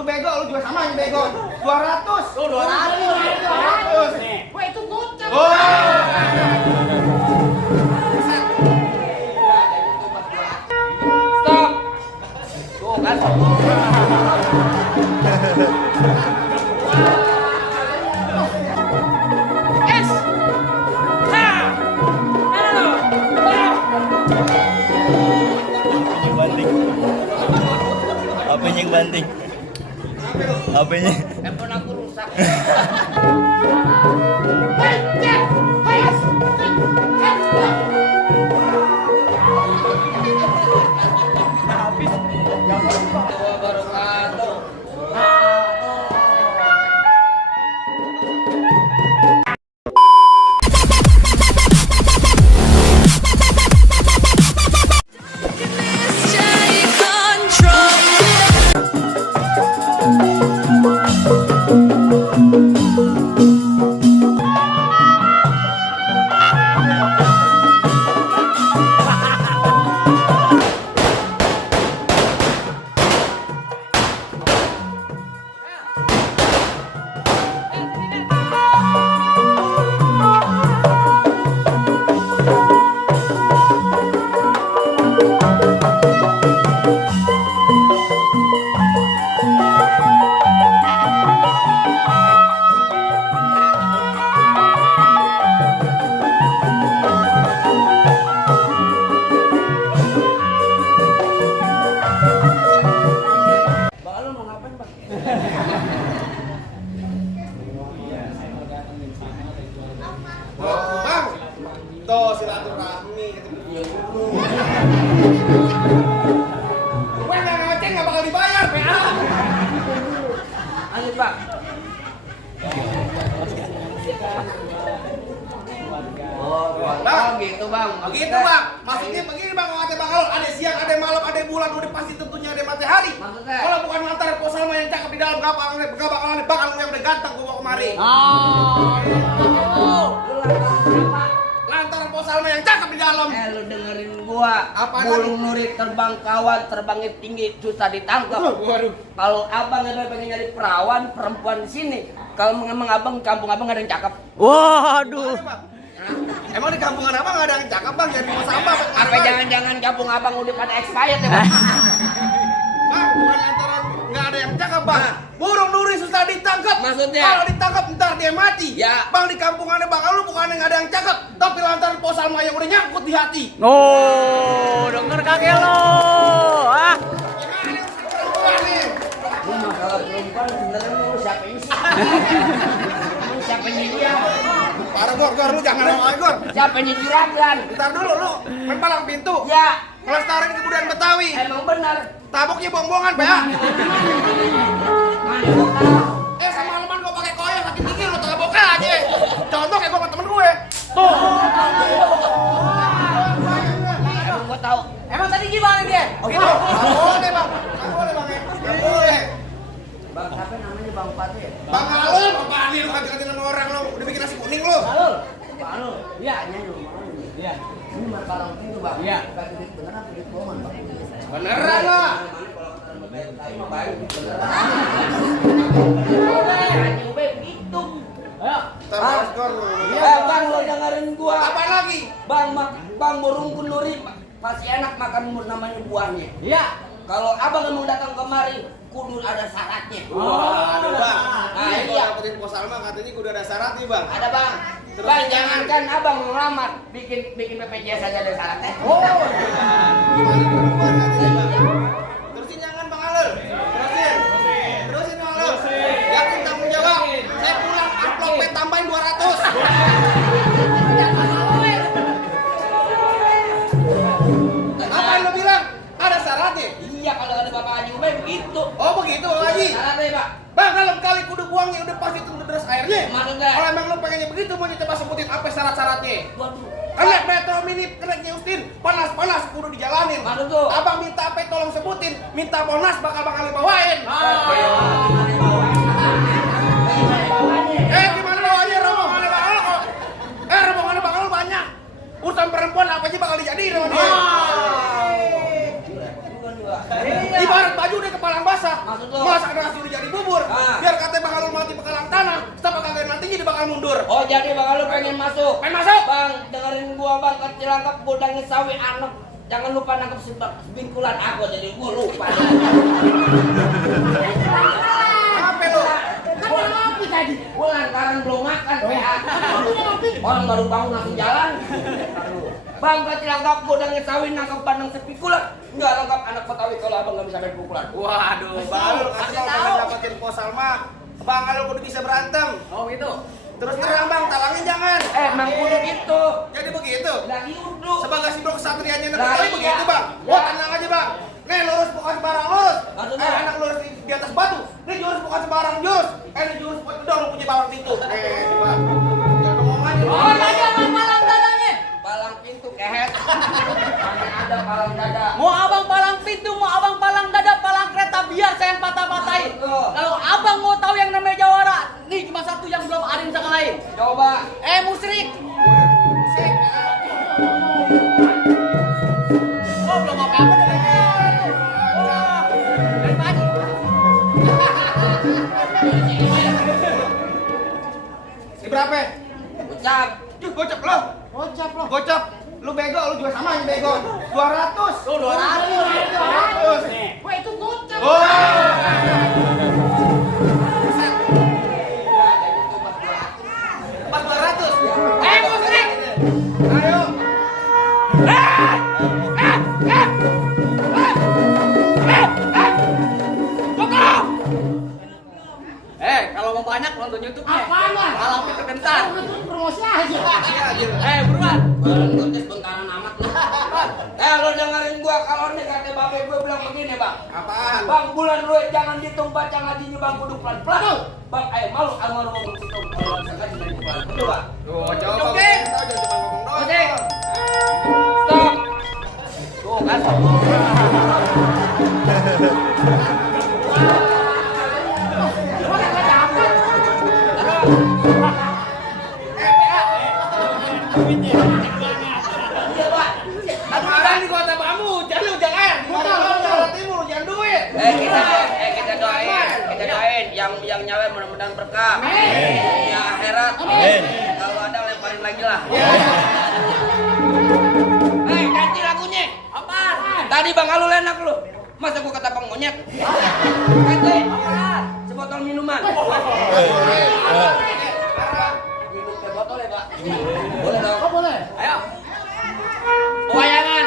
Lu bego, lu juga sama yang bego. 200. Tuh 200. Wah itu gocap. Oh. Stop. Tuh kan. Es. Ha. Halo. Yang banting. Apanya yang banting? Apanya? Handphone aku rusak. Bang. Tuh silaturahmi ketemu dia dulu. Gue nggak ngecek nggak bakal dibayar, PA. Lanjut, Pak. Bang, Gitu, Bang. begitu bang. Maksudnya begini bang, ada siang, ada malam, ada bulan, udah pasti tentunya ada matahari. Maksudnya? Kalau bukan lantar Salma yang cakep di dalam, gak bakal ada bakal yang udah ganteng gua bawa kemari. Lantaran Salma yang cakep di dalam. Lu dengerin gua. Apaan Burung nuri terbang kawan, terbangnya tinggi, susah ditangkap. Waduh. Kalau abang ada pengen nyari perawan, perempuan di sini. Kalau memang abang kampung abang ada yang cakep. Waduh. Gimana, Bang? Emang di kampungan abang nggak ada yang cakep bang? Jadi mau sampah. Apa jangan-jangan kampung abang udah pada expired ya, Bang? Bang, bukan lantaran nggak ada yang cakep bang. Burung nuri susah ditangkap. Maksudnya? Kalau ditangkap ntar dia mati. Ya. Bang, di kampungannya bang lu bukan yang nggak ada yang cakep, tapi lantaran Salma yang udah nyangkut di hati. Oh, denger kakek lo. Ah. Gimana nih perempuan nih? Ini masalah perempuan sebenarnya lu siapa ini sih? Lu siapa ini dia? Parah Gor, lu jangan ngomong Gor. Siapa ini juragan? Ntar dulu lu main palang pintu. Ya, Melestarikan kebudayaan Betawi. emang benar. Taboknya bong-bongan, Pak. Mana gua tahu? Semalaman gua pakai koyor sakit gigi lu tabok aja. Contoh kayak gua sama temen gue. Tuh. Emang gua tahu. Emang tadi gimana dia? Oh gitu. Nggak boleh, Bang. Nggak boleh, Bang. Nggak boleh. Bang siapa namanya Bang Pati? Bang Alul, apaan nih lu ganti-ganti nama orang lu? Udah bikin nasi kuning lu. Halo. Bang lu. Iya, nyanyi lu. Iya. Ini markalang itu Bang. Iya. Kasih duit bener apa duit bohongan, Bang? Beneran lah. Nyanyi ube gitu. Ayo. Ntar skor lu. Bang lo dengerin gua. Apa lagi? Bang burung kunuri pasti enak makan namanya buahnya. Iya. Kalau abang mau datang kemari, kudu ada syaratnya. Wah, aduh Bang. Nah, Ini iya. gua dapetin Salma katanya gua udah ada syarat nih, Bang. Ada bang. Terus Bang gimana? jangankan abang mau ngelamar, bikin BPJS aja ada syaratnya. Oh. Gimana perempuan katanya, Bang? Terusin jangan Bang Alul. Terusin. Terusin Bang Alul. Yakin tanggung jawab. Saya pulang amplopnya tambahin 200. Apa yang lo bilang? Ada syaratnya? Iya kalau ada Bapak Haji Ube begitu. Oh begitu Bang Haji. Syaratnya Pak. Bang, kalau kali kudu buangnya udah pasti itu udah deras airnya. Maksudnya? Kalau emang lo pengennya begitu, mau coba sebutin apa syarat-syaratnya? Waduh. Lihat Metro Mini keneknya Ustin, panas-panas kudu dijalanin. Maksud tuh? Abang minta apa tolong sebutin, minta bonus bakal Ali bawain. Gimana bawanya rombongannya bakal kok? Rombongannya bakal banyak. Urusan perempuan apa aja bakal dijadiin sama dia. Ibarat baju udah kepalang basah. Maksud lo? Masa ada kasih jadi bang lu pengen masuk. Pengen masuk. Bang, dengerin gua bang, kecil angkap gudangnya sawi anak. Jangan lupa nangkep bingkulan aku jadi gua lupa. Apa lu? Kan udah ngopi tadi. Gua lantaran belum makan PA. Kan udah ngopi. Orang baru bangun langsung jalan. Bang, kecil angkap gudangnya sawi nangkep bandeng sepikulan. Enggak lengkap anak Betawi kalau abang nggak bisa main pukulan. Waduh, Bang Alul kasih tahu dapetin pos Salma. Bang Alul kudu bisa berantem. Oh gitu. Terus terang Bang, talangin jangan. Emang kudu gitu. Jadi begitu. Lagi udah. Sebagai si kesatrianya negeri Nah, Betawi iya. begitu Bang. Ya. Wah tenang aja Bang. Nih lurus bukan sembarang lurus. Maksudnya? Anak lurus di atas batu. Nih jurus bukan sembarang jurus. Ini jurus udah lu punya palang pintu. Bang. Jangan ngomong aja. Oh tadi abang palang dadanya. Palang pintu kehet. Mana ada palang dada. Mau abang palang pintu, mau abang palang dada, palang kereta biar saya yang patah-patahin. Betul. Kalau abang mau tahu yang namanya jawara, nih cuma satu yang belum ada yang bisa lain. Coba. Musrik. Oh belum apa-apa dari pagi. Ini berapa? Ucap. Gocap lo. Gocap loh. Gocap. Lu bego, lu juga sama yang bego. 200. Tuh 200. 200. Wah itu gocap. Oh. Pas 200. Musrik. Ayo. Kalau mau banyak nonton YouTube-nya. Apaan lah? Palang pintu bentar. Promosi aja. Iya, gitu. Buruan. Palang gotes bentaran amat lu. Lu dengerin gua kalau nih kata babe gua bilang begini, Bang. Apaan? Bang, bulan duit jangan ditumpah, jangan dinyumbang kudu pelan-pelan. Bang, malu almarhum ngomong situ. Kalau sekali dari pelan. Betul, Bang. Tuh, coba Oke. tahu jangan cuma ngomong doang. Oke. Stop. Tuh kan. Iya, Pak. Apaan di kota Bambu? Jangan. Kota Jawa Timur, jangan duit. Kita doain yang nyawa mudah-mudahan berkah. Ya akhirat. Amin. Kalau ada lemparin lagi lah. Ganti lagunya. Apaan? Tadi Bang Alul enak lu. Masa gua kata monyet? Ganti. Sebotol minuman. Minum teh botol ya, Pak? Boleh dong. Oh boleh. Ayo. Wayangan.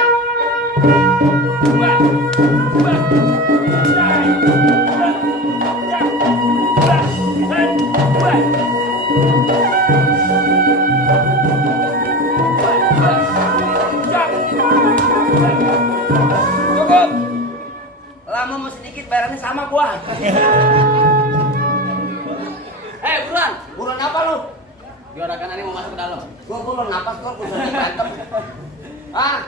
Cukup. Lama mau sedikit bayarannya sama gua. Buruan. Buruan apa lu? Diorakan ini mau masuk ke dalam. Gua buruan napas gua bisa berantem. Ah.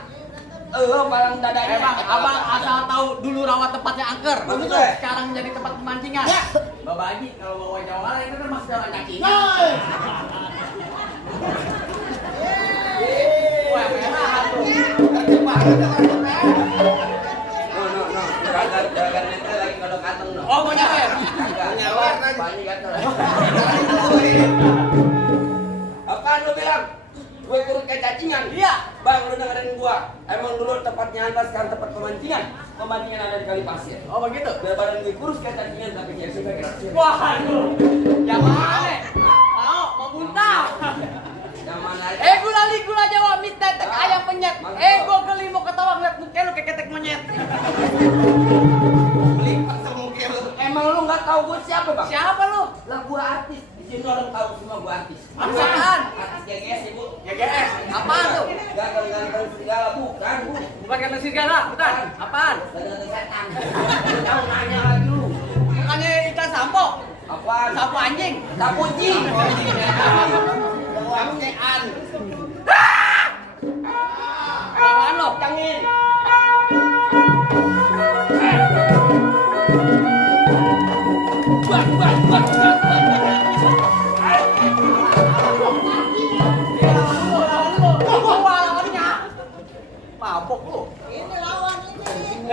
Lo palang dadanya. Bang, abang asal tahu dulu rawat tempatnya angker. Bagus, Betul. ya? Sekarang menjadi tempat pemancingan. Ya. Bapak Haji, kalau bawa jawara itu termasuk jalan kaki. Yoi. Wah, merah tuh. No. Jangan nanti lagi kodok kantong no. Oh, mau nyawer? Nyawer. Banyak gatel. Apaan lu bilang? Gue turut kayak cacingan. Iya. Bang, lu dengerin gua. Emang dulu tempatnya anda sekarang tempat pemancingan. Pemancingan ada di kali pasir. Oh, begitu. Biar badan gue kurus kayak cacingan tapi dia suka gratis. Waduh. Yang mana? Mau muntah. Yang mana aja? Gula Jawa mie tetek ayam penyet. Gue geli mau ketawa ngeliat muka lu kayak ketek monyet. Lipat semungkin lu. Emang lu nggak tahu gue siapa, Bang? Siapa lu? Lah gua artis. Di sini orang tahu semua gua artis. Apaan? Artis GGS, Ibu. GGS. Apaan tuh? Ganteng segala bukan, Bu. Bukan kena segala, bukan. Apaan? Ganteng setan. Lu tahu nanya lagi lu. Bukannya ikan sampo? Apaan? Sapu anjing. Sapu anjing. Wangkean. Apaan lo? Cangin. Mabok lu. Ini lawan ini.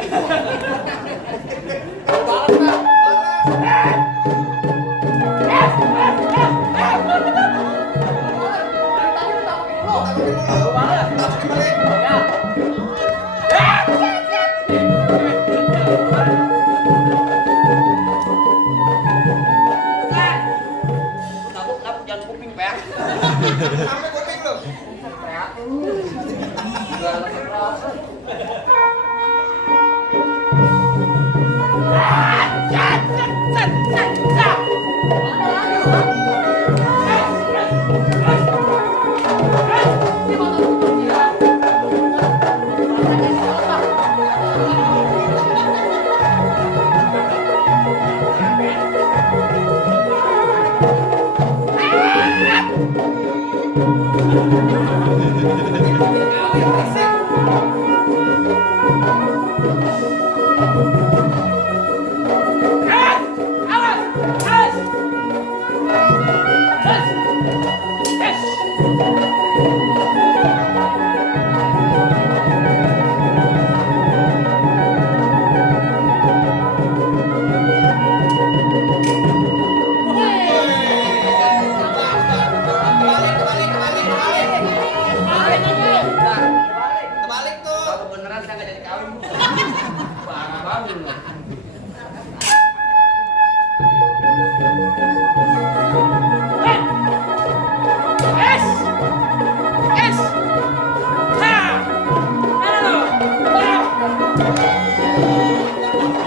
Kebalik tuh. Kalau beneran saya nggak jadi kawin. Parah banget.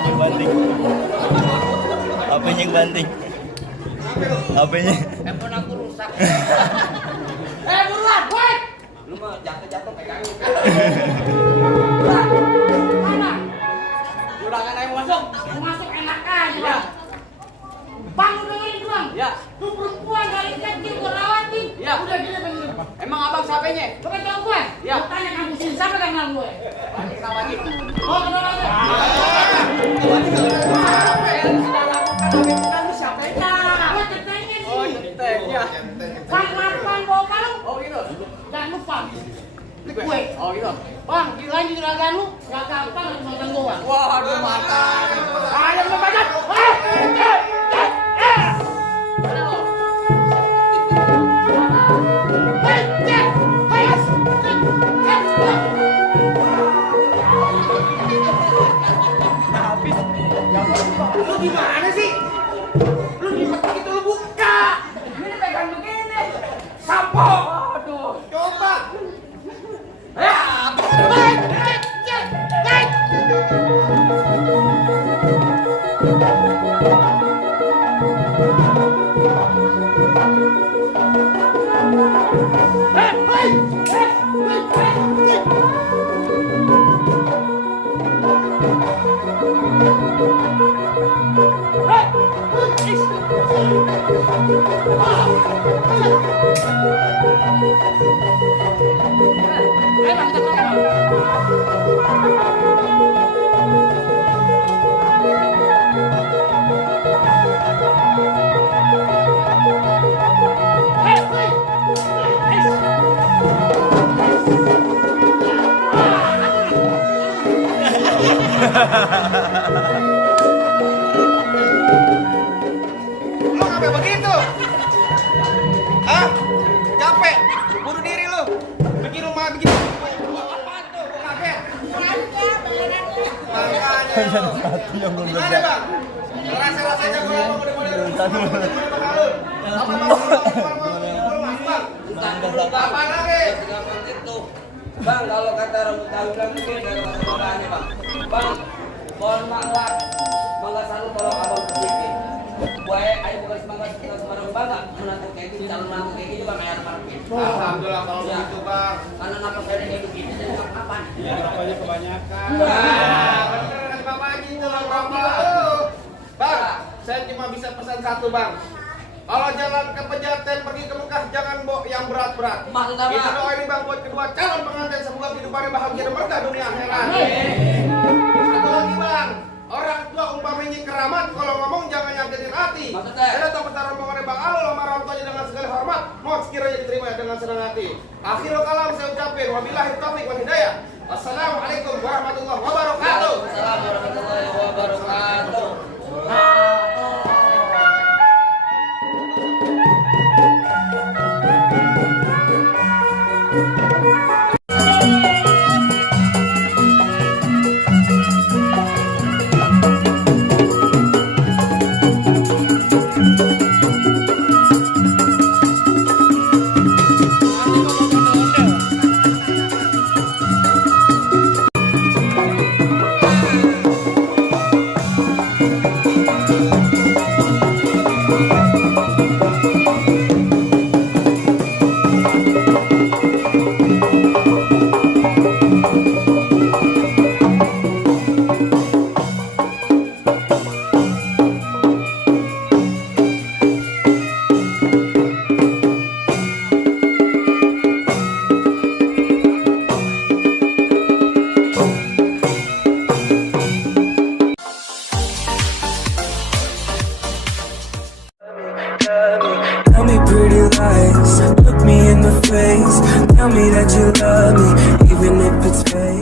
Apanya banting? Apanya yang banting? Apanya? Handphone aku rusak. Buruan, woi. Lu mah jatuh-jatuh pegangin. Mana? Udah kan ayo masuk. Mau masuk enak aja, Bang. Bang, udah dengerin tuh, Bang. Ya. Tuh perempuan dari kecil gua rawatin. Ya. Udah gede begini. Emang abang siapanya? Coba tahu gue. Ya. Gua tanya kamu sini siapa yang kenal gue? Balik kenal lagi. Oh, kenal aja. Nah, gua ceritain Oh, sini. nyenteng ya. Bang, makan bawa kalung. Oh gitu. Jangan lupa. Ini kue. Oh gitu. Bang, dilanjut juragan lu, gak gampang lagi makan gua. Waduh mantap. Ayo lu banyak. Lu gimana sih? Lu lipat gitu lu buka. Ini pegang begini. Sampo. Aduh. Coba. Lu ngapain begitu? Hah? Capek? Bunuh diri lu? Bikin rumah bikin apaan tuh? Gua kaget. Makanya lu. Gimana bang? Rasa-rasa jago apa model-model? Apa apa lagi? Bang, kalau kata rambut tahu lagi ini dari orang Bang. Bang, mohon maaf. Mangga selalu tolong abang sedikit. Gue ayo bukan sembarang bangga menantu kayak gini, calon menantu kayak gini bang, kayak apa gitu. Alhamdulillah kalau begitu bang. Karena nafas saya kayak begini jadi nggak kapan. Ya rokoknya kebanyakan. Nah, bener bapak gitu lah bapak. Bang, saya cuma bisa pesan satu bang. Kalau jalan ke Pejaten pergi ke Mekah jangan bawa yang berat-berat. Maksud apa? Kita doa ini bang buat kedua calon pengantin semoga kehidupannya bahagia dan berkah dunia akhirat. Satu lagi bang, orang tua umpamanya keramat kalau ngomong jangan nyakitin hati. Maksudnya? Saya tahu bentar rombongannya bang Alul sama orang tuanya dengan segala hormat. Mohon sekiranya diterima dengan senang hati. Akhirul kalam saya ucapin wabillahi taufiq wal hidayah. Wassalamualaikum warahmatullahi wabarakatuh. Assalamualaikum warahmatullahi wabarakatuh. love me. Tell me pretty lies, look me in the face. Tell me that you love me, even if it's fake.